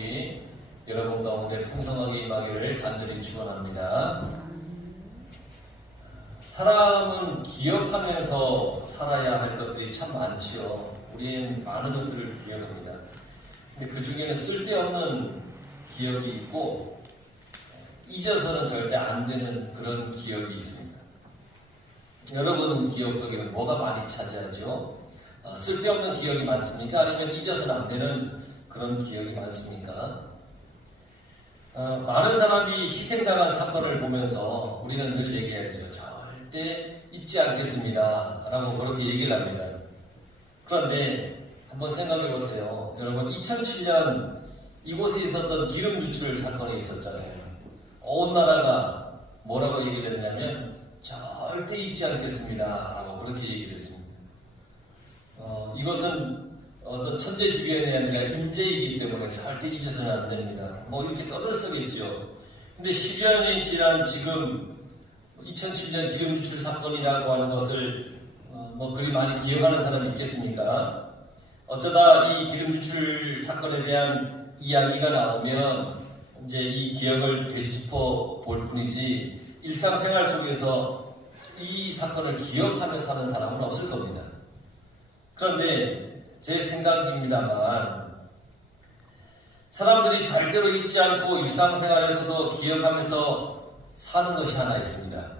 축복이 여러분 가운데 풍성하게 임하기를 간절히 축원합니다. 사람은 기억하면서 살아야 할 것들이 참 많지요. 우리는 많은 것들을 기억합니다. 근데 그 중에는 쓸데없는 기억이 있고 잊어서는 절대 안 되는 그런 기억이 있습니다. 여러분 기억 속에는 뭐가 많이 차지하죠? 쓸데없는 기억이 많습니까? 아니면 잊어서는 안 되는 그런 기억이 많습니까? 많은 사람이 희생당한 사건을 보면서 우리는 늘 얘기하죠. 절대 잊지 않겠습니다 라고 그렇게 얘기를 합니다. 그런데 한번 생각해 보세요. 여러분 2007년 이곳에 있었던 기름 유출 사건이 있었잖아요. 온 나라가 뭐라고 얘기를 했냐면 절대 잊지 않겠습니다 라고 그렇게 얘기를 했습니다. 이것은 어떤 천재지변이 아니라 인재이기 때문에 절대 잊어서는 안 됩니다. 뭐 이렇게 떠들썩했죠. 근데 10여 년이 지난 지금 2007년 기름 유출 사건이라고 하는 것을 뭐 그리 많이 기억하는 사람이 있겠습니까? 어쩌다 이 기름 유출 사건에 대한 이야기가 나오면 이제 이 기억을 되짚어 볼 뿐이지 일상생활 속에서 이 사건을 기억하며 사는 사람은 없을 겁니다. 그런데 제 생각입니다만 사람들이 절대로 잊지 않고 일상생활에서도 기억하면서 사는 것이 하나 있습니다.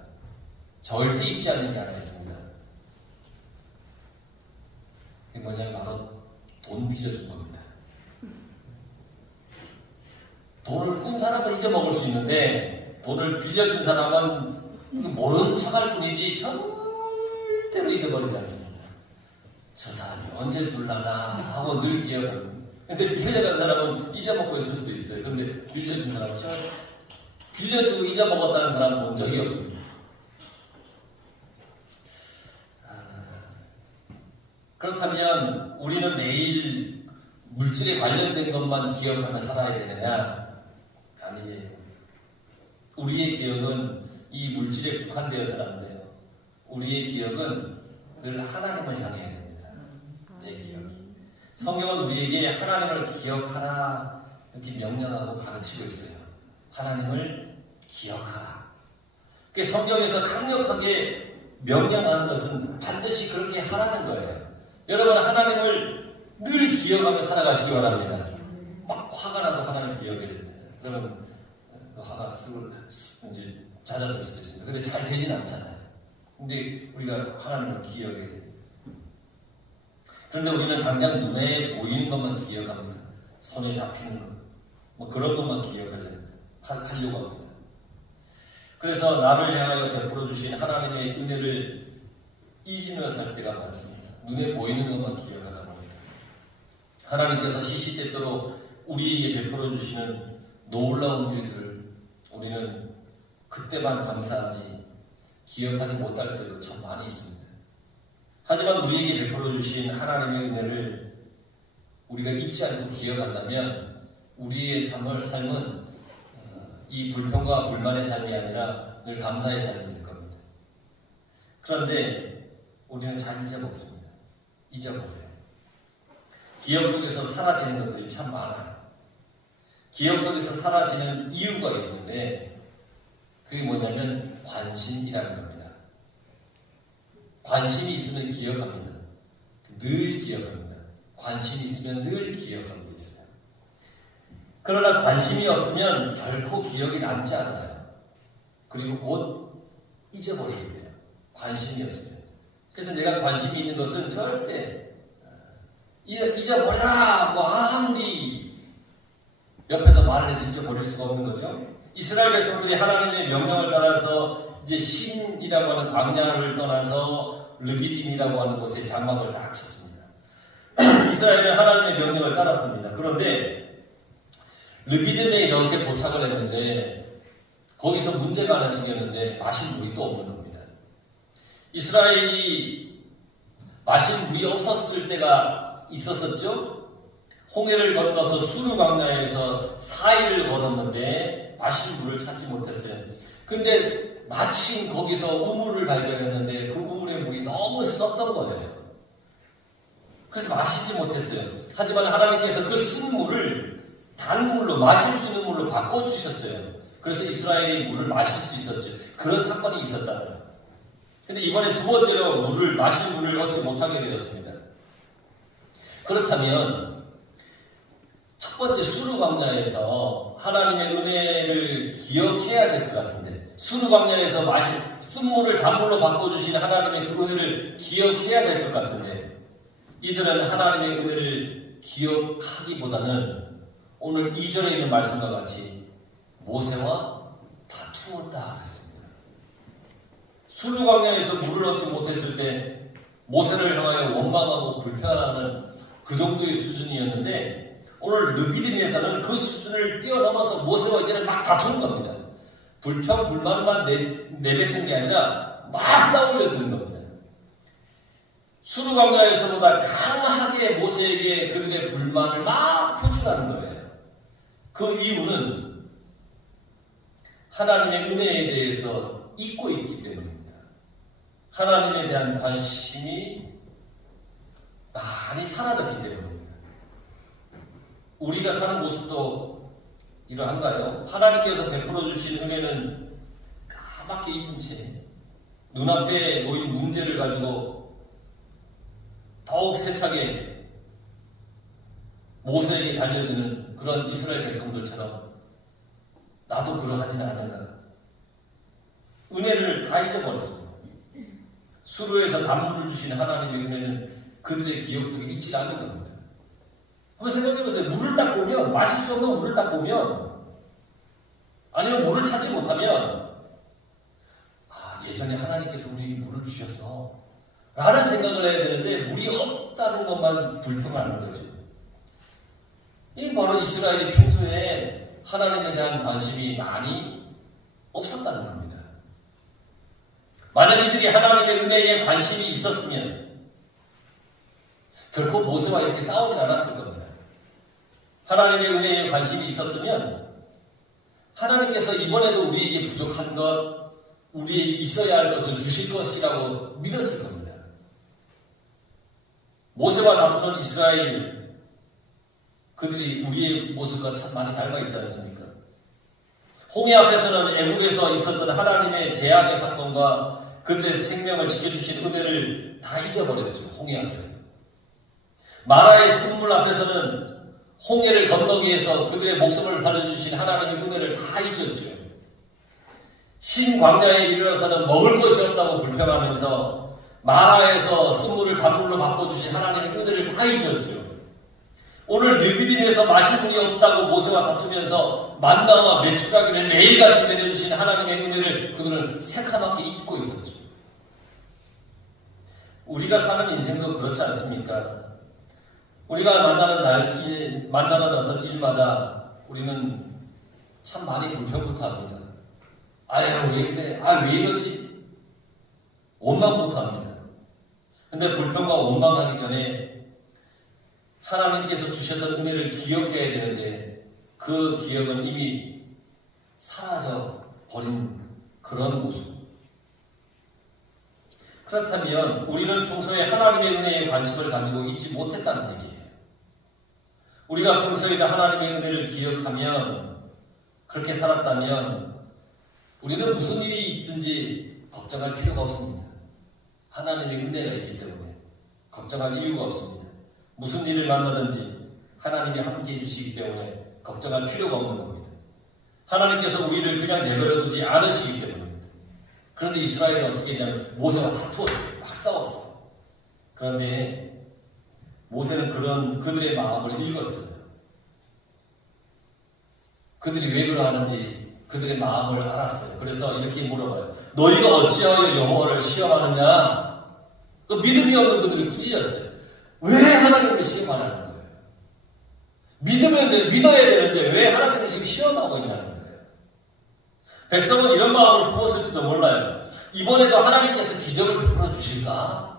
절대 잊지 않는 게 하나 있습니다. 그게 뭐냐면 바로 돈 빌려준 겁니다. 돈을 꾼 사람은 잊어먹을 수 있는데 돈을 빌려준 사람은 모르는 척할 뿐이지 절대로 잊어버리지 않습니다. 저 사람이 언제 줄라나 하고 늘 기억합니다. 근데 빌려간 사람은 잊어먹고 있을 수도 있어요. 근데 빌려준 사람은 빌려주고 잊어먹었다는 사람 본 적이 없습니다. 그렇다면 우리는 매일 물질에 관련된 것만 기억하며 살아야 되느냐? 아니지. 우리의 기억은 이 물질에 국한되어서는 안 돼요. 우리의 기억은 늘 하나님을 향해야 됩니다. 내 기억이. 성경은 우리에게 하나님을 기억하라 이렇게 명령하고 가르치고 있어요. 하나님을 기억하라. 그러니까 성경에서 강력하게 명령하는 것은 반드시 그렇게 하라는 거예요. 여러분 하나님을 늘 기억하며 살아가시기 바랍니다. 막 화가 나도 하나님 기억해야 됩니다. 그러면 그 화가 이제 잦아들 수도 있습니다. 근데 잘 되진 않잖아요. 근데 우리가 하나님을 기억해야 됩니다. 그런데 우리는 당장 눈에 보이는 것만 기억합니다. 손에 잡히는 것, 뭐 그런 것만 기억하려고 합니다. 그래서 나를 향하여 베풀어 주신 하나님의 은혜를 잊으며 살 때가 많습니다. 눈에 보이는 것만 기억하다 보니까 하나님께서 시시때때로 우리에게 베풀어 주시는 놀라운 일들을 우리는 그때만 감사하지 기억하지 못할 때도 참 많이 있습니다. 하지만 우리에게 베풀어 주신 하나님의 은혜를 우리가 잊지 않고 기억한다면 우리의 삶은 이 불평과 불만의 삶이 아니라 늘 감사의 삶이 될 겁니다. 그런데 우리는 잘 잊어먹습니다. 잊어버려요. 기억 속에서 사라지는 것들이 참 많아요. 기억 속에서 사라지는 이유가 있는데 그게 뭐냐면 관심이라는 겁니다. 관심이 있으면 기억합니다. 늘 기억합니다. 관심이 있으면 늘 기억하고 있어요. 그러나 관심이 없으면 결코 기억이 남지 않아요. 그리고 곧 잊어버리게 돼요. 관심이 없으면. 그래서 내가 관심이 있는 것은 절대 잊어버려라 뭐 아무리 옆에서 말을 해도 잊어버릴 수가 없는 거죠. 이스라엘 백성들이 하나님의 명령을 따라서 이제 신이라고 하는 광야를 떠나서 르비딤이라고 하는 곳에 장막을 딱 쳤습니다. 이스라엘은 하나님의 명령을 따랐습니다. 그런데 르비딤에 이렇게 도착을 했는데 거기서 문제가 하나 생겼는데 마실 물이 또 없는 겁니다. 이스라엘이 마실 물이 없었을 때가 있었었죠. 홍해를 건너서 수르 광야에서 4일을 걸었는데 마실 물을 찾지 못했어요. 근데 마침 거기서 우물을 발견했는데 그 우물의 물이 너무 썼던 거예요. 그래서 마시지 못했어요. 하지만 하나님께서 그 쓴 물을 단 물로, 마실 수 있는 물로 바꿔주셨어요. 그래서 이스라엘이 물을 마실 수 있었죠. 그런 사건이 있었잖아요. 근데 이번에 두 번째로 마실 물을 얻지 못하게 되었습니다. 그렇다면 첫 번째 수르 광야에서 하나님의 은혜를 기억해야 될 것 같은데, 수르 광야에서 쓴물을 단물로 바꿔주신 하나님의 그 은혜를 기억해야 될 것 같은데, 이들은 하나님의 은혜를 기억하기보다는 오늘 2절에 있는 말씀과 같이 모세와 다투었다 그랬습니다. 수르 광야에서 물을 얻지 못했을 때 모세를 향하여 원망하고 불편하는 그 정도의 수준이었는데, 오늘 르비딤에서는 그 수준을 뛰어넘어서 모세와 이제는 막 다투는 겁니다. 불평, 불만만 내뱉은 게 아니라 막 싸우려 드는 겁니다. 수르 광야에서보다 강하게 모세에게 그들의 불만을 막 표출하는 거예요. 그 이유는 하나님의 은혜에 대해서 잊고 있기 때문입니다. 하나님에 대한 관심이 많이 사라졌기 때문입니다. 우리가 사는 모습도 이러한가요? 하나님께서 베풀어 주신 은혜는 까맣게 잊은 채 눈앞에 놓인 문제를 가지고 더욱 세차게 모세에게 달려드는 그런 이스라엘 백성들처럼 나도 그러하지는 않은가? 은혜를 다 잊어버렸습니다. 수르에서 단물을 주신 하나님의 은혜는 그들의 기억 속에 있지 않는 겁니다. 한번 생각해보세요. 물을 딱 보면, 마실 수 없는 물을 딱 보면, 아니면 물을 찾지 못하면, 예전에 하나님께서 우리에게 물을 주셨어 라는 생각을 해야 되는데, 물이 없다는 것만 불평하는 거죠. 이 바로 이스라엘이 평소에 하나님에 대한 관심이 많이 없었다는 겁니다. 만약 이들이 하나님의 은혜에 관심이 있었으면 결코 모세와 이렇게 싸우진 않았을 겁니다. 하나님의 은혜에 관심이 있었으면 하나님께서 이번에도 우리에게 부족한 것, 우리에게 있어야 할 것을 주실 것이라고 믿었을 겁니다. 모세와 다투는 이스라엘, 그들이 우리의 모습과 참 많이 닮아 있지 않습니까? 홍해 앞에서는 애국에서 있었던 하나님의 재앙의 사건과 그들의 생명을 지켜주신 은혜를 다 잊어버렸죠. 홍해 앞에서. 마라의 샘물 앞에서는 홍해를 건너기 위해서 그들의 목숨을 살려주신 하나님의 은혜를 다 잊었죠. 신 광야에 이르러서는 먹을 것이 없다고 불평하면서 마라에서 쓴물을 단물로 바꿔주신 하나님의 은혜를 다 잊었죠. 오늘 르비딤에서 마실 물이 없다고 모세와 다투면서 만나와 메추라기를 매일같이 내려주신 하나님의 은혜를 그들은 새카맣게 잊고 있었죠. 우리가 사는 인생도 그렇지 않습니까? 우리가 만나는 어떤 일마다 우리는 참 많이 불평부터 합니다. 아유, 왜 이래? 왜 이러지? 원망부터 합니다. 근데 불평과 원망하기 전에 하나님께서 주셨던 은혜를 기억해야 되는데 그 기억은 이미 사라져 버린 그런 모습. 그렇다면 우리는 평소에 하나님의 은혜에 관심을 가지고 있지 못했다는 얘기예요. 우리가 평소에 하나님의 은혜를 기억하면, 그렇게 살았다면 우리는 무슨 일이 있든지 걱정할 필요가 없습니다. 하나님의 은혜가 있기 때문에 걱정할 이유가 없습니다. 무슨 일을 만나든지 하나님이 함께 해주시기 때문에 걱정할 필요가 없는 겁니다. 하나님께서 우리를 그냥 내버려 두지 않으시기 때문입니다. 그런데 이스라엘은 어떻게 했냐면 모세와 다투었어요. 막 싸웠어. 그런데 모세는 그들의 마음을 읽었어요. 그들이 왜 그러하는지 그들의 마음을 알았어요. 그래서 이렇게 물어봐요. 너희가 어찌하여 여호와를 시험하느냐? 그 믿음이 없는 그들이 꾸짖었어요. 왜 하나님을 시험하냐는 거예요. 믿어야 되는데 왜 하나님을 지금 시험하고 있냐는 거예요. 백성은 이런 마음을 품었을지도 몰라요. 이번에도 하나님께서 기적을 베풀어 주실까?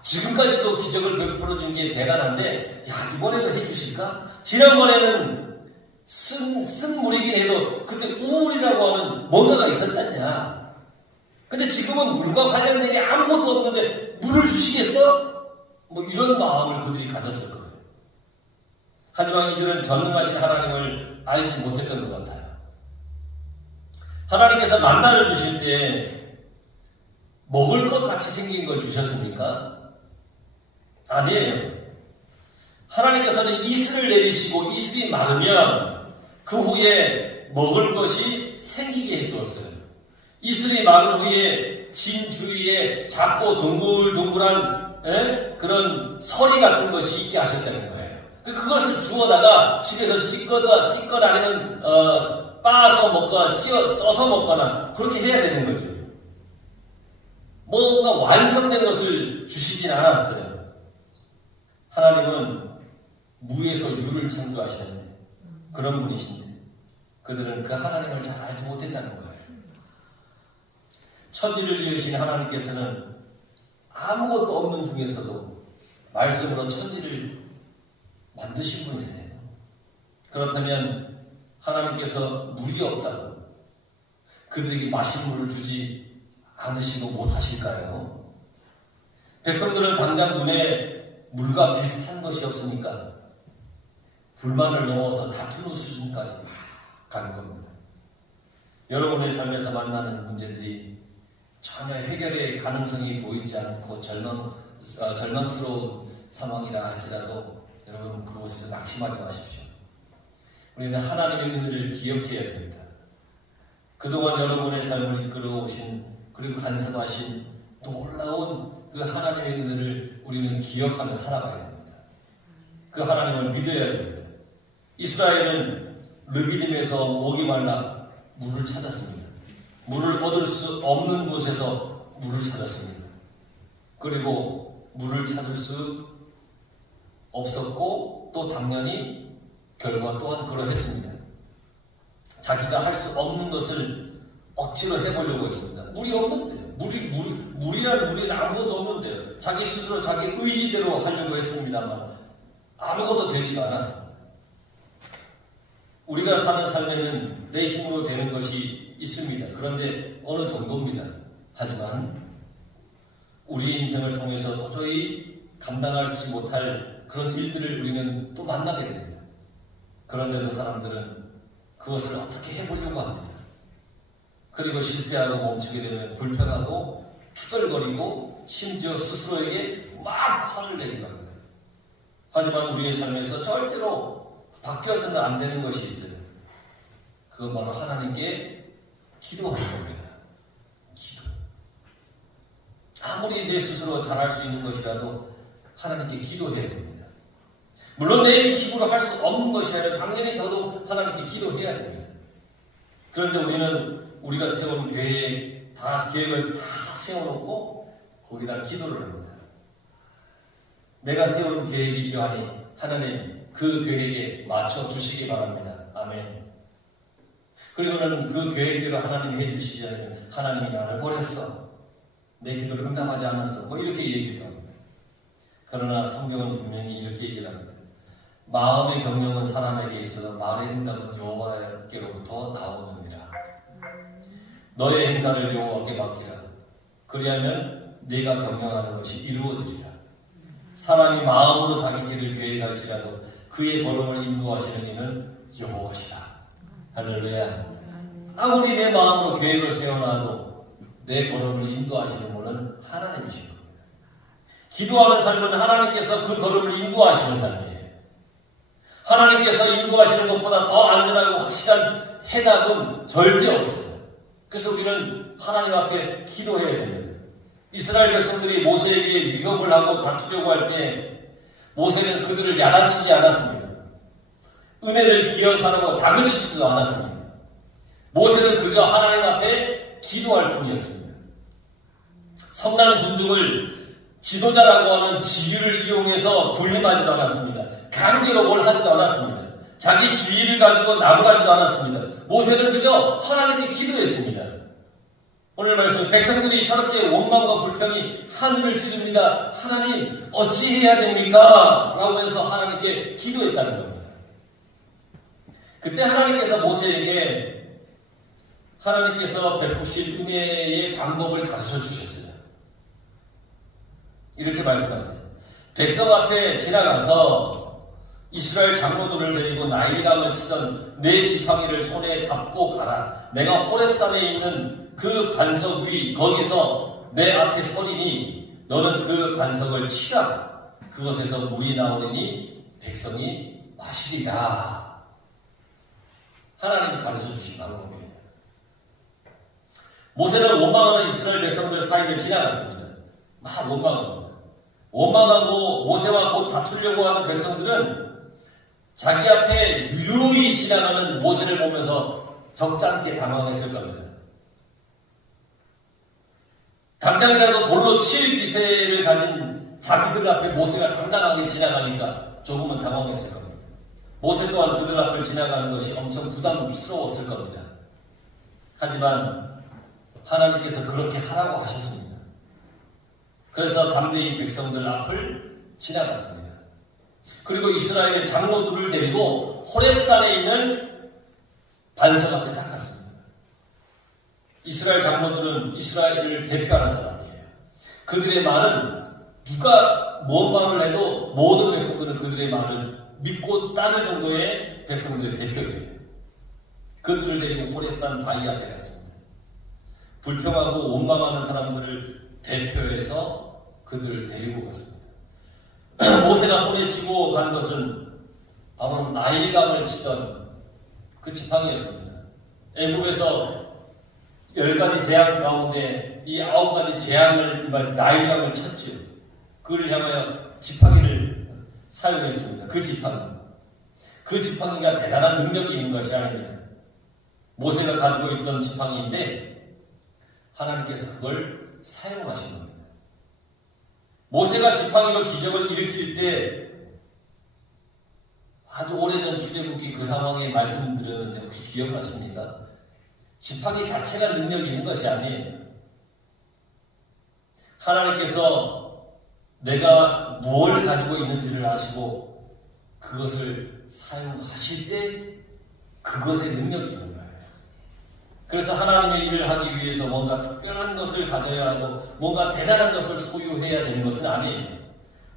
지금까지도 기적을 베풀어 준 게 대단한데, 이번에도 해주실까? 지난번에는 쓴 물이긴 해도 그때 우물이라고 하는 뭔가가 있었지 않냐? 근데 지금은 물과 관련된 게 아무것도 없는데 물을 주시겠어? 이런 마음을 그들이 가졌을 거예요. 하지만 이들은 전능하신 하나님을 알지 못했던 것 같아요. 하나님께서 만나를 주실 때 먹을 것 같이 생긴 걸 주셨습니까? 아니에요. 하나님께서는 이슬을 내리시고 이슬이 마르면 그 후에 먹을 것이 생기게 해주었어요. 이슬이 마른 후에 진 주위에 작고 동글동글한 그런 서리 같은 것이 있게 하셨다는 거예요. 그것을 주워다가 집에서 찢거나 아니면 빻아서 먹거나 쪄서 먹거나 그렇게 해야 되는 거죠. 뭔가 완성된 것을 주시진 않았어요. 하나님은 무에서 유를 창조하시는데 그런 분이신데 그들은 그 하나님을 잘 알지 못했다는 거예요. 천지를 지으신 하나님께서는 아무것도 없는 중에서도 말씀으로 천지를 만드신 분이세요. 그렇다면 하나님께서 물이 없다고 그들에게 마실 물을 주지 않으시고 못하실까요? 백성들은 당장 눈에 물과 비슷한 것이 없으니까 불만을 넘어서 다투는 수준까지 가는 겁니다. 여러분의 삶에서 만나는 문제들이 전혀 해결의 가능성이 보이지 않고 절망스러운 상황이라 할지라도 여러분 그곳에서 낙심하지 마십시오. 우리는 하나님의 은혜를 기억해야 됩니다. 그동안 여러분의 삶을 이끌어오신 그리고 간섭하신 놀라운 그 하나님의 은혜를 우리는 기억하며 살아가야 됩니다. 그 하나님을 믿어야 됩니다. 이스라엘은 르비딤에서 목이 말라 물을 찾았습니다. 물을 얻을 수 없는 곳에서 물을 찾았습니다. 그리고 물을 찾을 수 없었고 또 당연히 결과 또한 그러했습니다. 자기가 할 수 없는 것을 억지로 해보려고 했습니다. 물이 없는데요. 물이라는 물이 아무것도 없는데요. 자기 스스로 자기 의지대로 하려고 했습니다만 아무것도 되지가 않았습니다. 우리가 사는 삶에는 내 힘으로 되는 것이 있습니다. 그런데 어느 정도입니다. 하지만 우리의 인생을 통해서 도저히 감당하지 못할 그런 일들을 우리는 또 만나게 됩니다. 그런데도 사람들은 그것을 어떻게 해보려고 합니다. 그리고 실패하고 멈추게 되면 불편하고 투덜거리고 심지어 스스로에게 막 화를 내기도 합니다. 하지만 우리의 삶에서 절대로 바뀌어서는 안 되는 것이 있어요. 그건 바로 하나님께 기도하는 겁니다. 기도. 아무리 내 스스로 잘할 수 있는 것이라도 하나님께 기도해야 됩니다. 물론 내 힘으로 할 수 없는 것이라면 당연히 더더욱 하나님께 기도해야 됩니다. 그런데 우리는 우리가 세운 계획을 다 세워놓고 거기다 기도를 합니다. 내가 세운 계획이 이러하니 하나님 그 계획에 맞춰 주시기 바랍니다. 아멘. 그리고는 그 계획대로 하나님이 해주시지 않으면 하나님이 나를 버렸어. 내 기도를 응답하지 않았어. 이렇게 얘기도 합니다. 그러나 성경은 분명히 이렇게 얘기를 합니다. 마음의 경영은 사람에게 있어도 말의 응답은 여호와께로부터 나오느니라. 너의 행사를 여호와께 맡기라. 그리하면 네가 경영하는 것이 이루어지리라. 사람이 마음으로 자기 길을 계획할지라도 그의 걸음을 인도하시는 이는 여호와시라. 할렐루야. 아무리 내 마음으로 계획을 세워놔도 내 걸음을 인도하시는 분은 하나님이신 겁니다. 기도하는 삶은 하나님께서 그 걸음을 인도하시는 삶이에요. 하나님께서 인도하시는 것보다 더 안전하고 확실한 해답은 절대 없어요. 그래서 우리는 하나님 앞에 기도해야 됩니다. 이스라엘 백성들이 모세에게 위협을 하고 다투려고 할 때 모세는 그들을 야단치지 않았습니다. 은혜를 기억하라고 다그치지도 않았습니다. 모세는 그저 하나님 앞에 기도할 뿐이었습니다. 성난 군중을 지도자라고 하는 지위를 이용해서 군림하지도 않았습니다. 강제로 뭘 하지도 않았습니다. 자기 주의를 가지고 나무라지도 않았습니다. 모세는 그저 하나님께 기도했습니다. 오늘 말씀 백성들이 저렇게 원망과 불평이 하늘을 찌릅니다. 하나님 어찌해야 됩니까? 라고 해서 하나님께 기도했다는 겁니다. 그때 하나님께서 모세에게 하나님께서 베푸실 은혜의 방법을 가르쳐 주셨어요. 이렇게 말씀하세요. 백성 앞에 지나가서 이스라엘 장로들을 데리고 나일강을 치던 내 지팡이를 손에 잡고 가라. 내가 호렙산에 있는 그 반석 위 거기서 내 앞에 서리니 너는 그 반석을 치라. 그것에서 물이 나오리니 백성이 마시리라. 하나님이 가르쳐 주신 방법이에요. 모세는 원망하는 이스라엘 백성들 사이를 지나갔습니다. 막 원망합니다. 원망하고 모세와 곧 다투려고 하는 백성들은 자기 앞에 유유히 지나가는 모세를 보면서 적잖게 당황했을 겁니다. 당장이라도 돌로 칠 기세를 가진 자기들 앞에 모세가 당당하게 지나가니까 조금은 당황했을 겁니다. 모세 또한 그들 앞을 지나가는 것이 엄청 부담스러웠을 겁니다. 하지만 하나님께서 그렇게 하라고 하셨습니다. 그래서 담대히 백성들 앞을 지나갔습니다. 그리고 이스라엘의 장로들을 데리고 호렙산에 있는 반석 앞에 딱 갔습니다. 이스라엘 장로들은 이스라엘을 대표하는 사람이에요. 그들의 말은 누가 뭔 말을 해도 모든 백성들은 그들의 말을 믿고 따를 정도의 백성들의 대표예요. 그들을 데리고 호렙산 바위 앞에 갔습니다. 불평하고 원망하는 사람들을 대표해서 그들을 데리고 갔습니다. 모세가 손에 쥐고 간 것은 바로 나일강을 치던 그 지팡이였습니다. 애굽에서 10가지 재앙 가운데 이 9가지 재앙을 나일강을 쳤죠. 그를 향하여 지팡이를 사용했습니다. 그 지팡이가 대단한 능력이 있는 것이 아닙니다. 모세가 가지고 있던 지팡이인데 하나님께서 그걸 사용하신 겁니다. 모세가 지팡이로 기적을 일으킬 때 아주 오래전 출애굽기 그 상황에 말씀드렸는데 혹시 기억나십니까? 지팡이 자체가 능력이 있는 것이 아니에요. 하나님께서 내가 무엇을 가지고 있는지를 아시고 그것을 사용하실 때 그것의 능력이 있는 거예요. 그래서 하나님의 일을 하기 위해서 뭔가 특별한 것을 가져야 하고 뭔가 대단한 것을 소유해야 되는 것은 아니에요.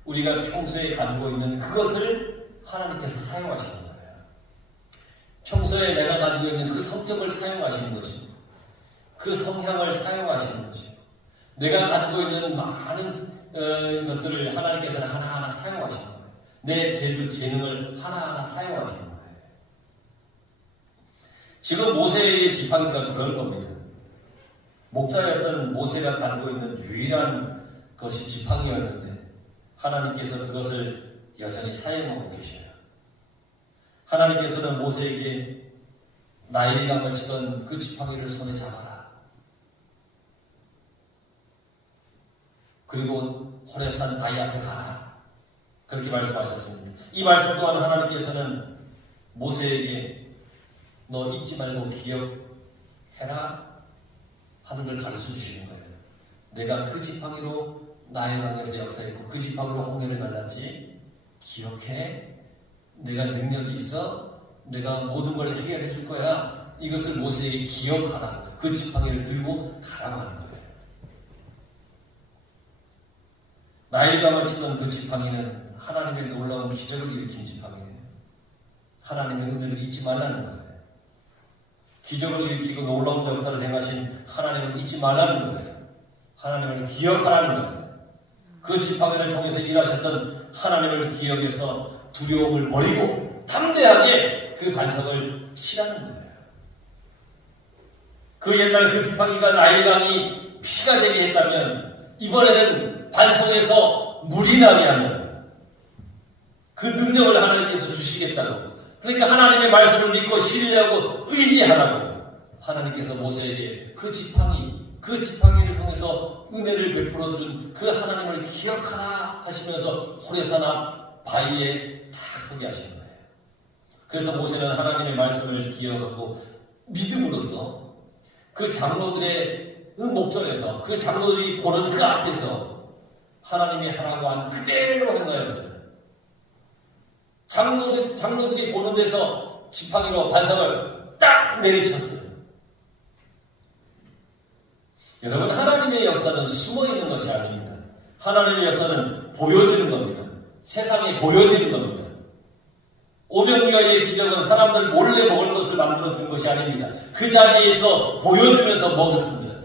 우리가 평소에 가지고 있는 그것을 하나님께서 사용하시는 거예요. 평소에 내가 가지고 있는 그 성격을 사용하시는 것이고 그 성향을 사용하시는 것이고 내가 가지고 있는 많은 것들을 하나님께서는 하나하나 사용하시는 거예요. 내 재능을 하나하나 사용하시는 거예요. 지금 모세의 지팡이가 그런 겁니다. 목자였던 모세가 가지고 있는 유일한 것이 지팡이였는데 하나님께서 그것을 여전히 사용하고 계셔요. 하나님께서는 모세에게 나일강을 치던 그 지팡이를 손에 잡아라. 그리고 호렙산 바위 앞에 가라. 그렇게 말씀하셨습니다. 이 말씀 또한 하나님께서는 모세에게 너 잊지 말고 기억해라 하는 걸 가르쳐 주시는 거예요. 내가 그 지팡이로 나일강에서 역사했고 그 지팡이로 홍해를 갈랐지. 기억해. 내가 능력이 있어. 내가 모든 걸 해결해 줄 거야. 이것을 모세에게 기억하라. 그 지팡이를 들고 가라고 하는 거예요. 나일강을 치던 그 지팡이는 하나님의 놀라운 기적을 일으킨 지팡이예요. 하나님의 은혜를 잊지 말라는 거예요. 기적을 일으키고 놀라운 역사를 행하신 하나님을 잊지 말라는 거예요. 하나님을 기억하라는 거예요. 그 지팡이를 통해서 일하셨던 하나님을 기억해서 두려움을 버리고 담대하게 그 반석을 치라는 거예요. 그 옛날 그 지팡이가 나일강이 피가 되게 했다면 이번에는 반석에서 물이 나게 하는 그 능력을 하나님께서 주시겠다고. 그러니까 하나님의 말씀을 믿고 신뢰하고 의지하라고 하나님께서 모세에게 그 지팡이를 통해서 은혜를 베풀어 준 그 하나님을 기억하라 하시면서 호렙산 앞 바위에 딱 서게 하신 거예요. 그래서 모세는 하나님의 말씀을 기억하고 믿음으로써 그 장로들의 그 목전에서 그 장로들이 보는 그 앞에서 하나님이 하라고 한 그대로 행하였어요. 장로들이 보는 데서 지팡이로 반석을 딱 내리쳤어요. 여러분, 하나님의 역사는 숨어있는 것이 아닙니다. 하나님의 역사는 보여지는 겁니다. 세상에 보여지는 겁니다. 오병이어의 기적은 사람들 몰래 먹을 것을 만들어 준 것이 아닙니다. 그 자리에서 보여주면서 먹었습니다.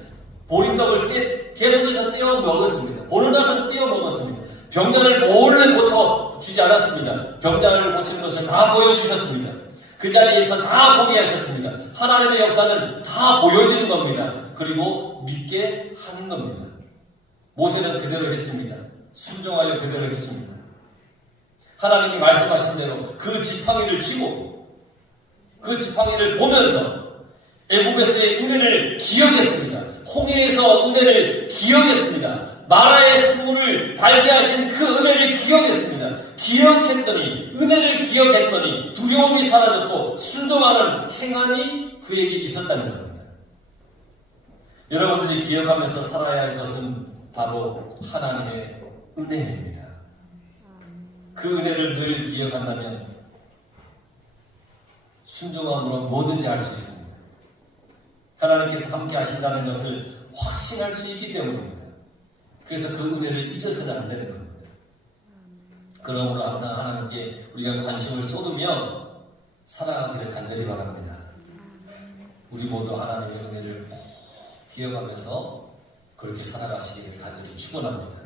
보리떡을 계속해서 떼어 먹었습니다. 보는 앞에서 떼어 먹었습니다. 병자를 몰래 고쳐 주지 않았습니다. 병자를 고치는 것을 다 보여주셨습니다. 그 자리에서 다 보게 하셨습니다. 하나님의 역사는 다 보여지는 겁니다. 그리고 믿게 하는 겁니다. 모세는 그대로 했습니다. 순종하여 그대로 했습니다. 하나님이 말씀하신 대로 그 지팡이를 쥐고 그 지팡이를 보면서 애굽에서의 은혜를 기억했습니다. 홍해에서 은혜를 기억했습니다. 마라의 식물을 달게 하신 그 은혜를 기억했습니다. 기억했더니 은혜를 기억했더니 두려움이 사라졌고 순종하는 행함이 그에게 있었다는 겁니다. 여러분들이 기억하면서 살아야 할 것은 바로 하나님의 은혜입니다. 그 은혜를 늘 기억한다면 순종함으로 뭐든지 할 수 있습니다. 하나님께서 함께 하신다는 것을 확신할 수 있기 때문입니다. 그래서 그 은혜를 잊어서는 안 되는 겁니다. 그러므로 항상 하나님께 우리가 관심을 쏟으며 살아가기를 간절히 바랍니다. 우리 모두 하나님의 은혜를 꼭 기억하면서 그렇게 살아가시기를 간절히 축원합니다.